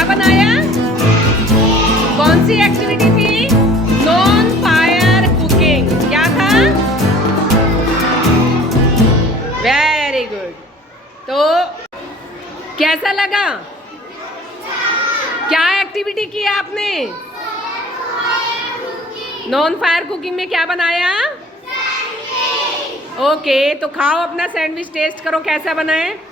क्या बनाया? कौन सी एक्टिविटी थी? Non fire cooking. क्या था? Very good. तो कैसा लगा? क्या एक्टिविटी की आपने? नॉन फायर कुकिंग में क्या बनाया? ओके, तो खाओ अपना सैंडविच, टेस्ट करो कैसा बना है।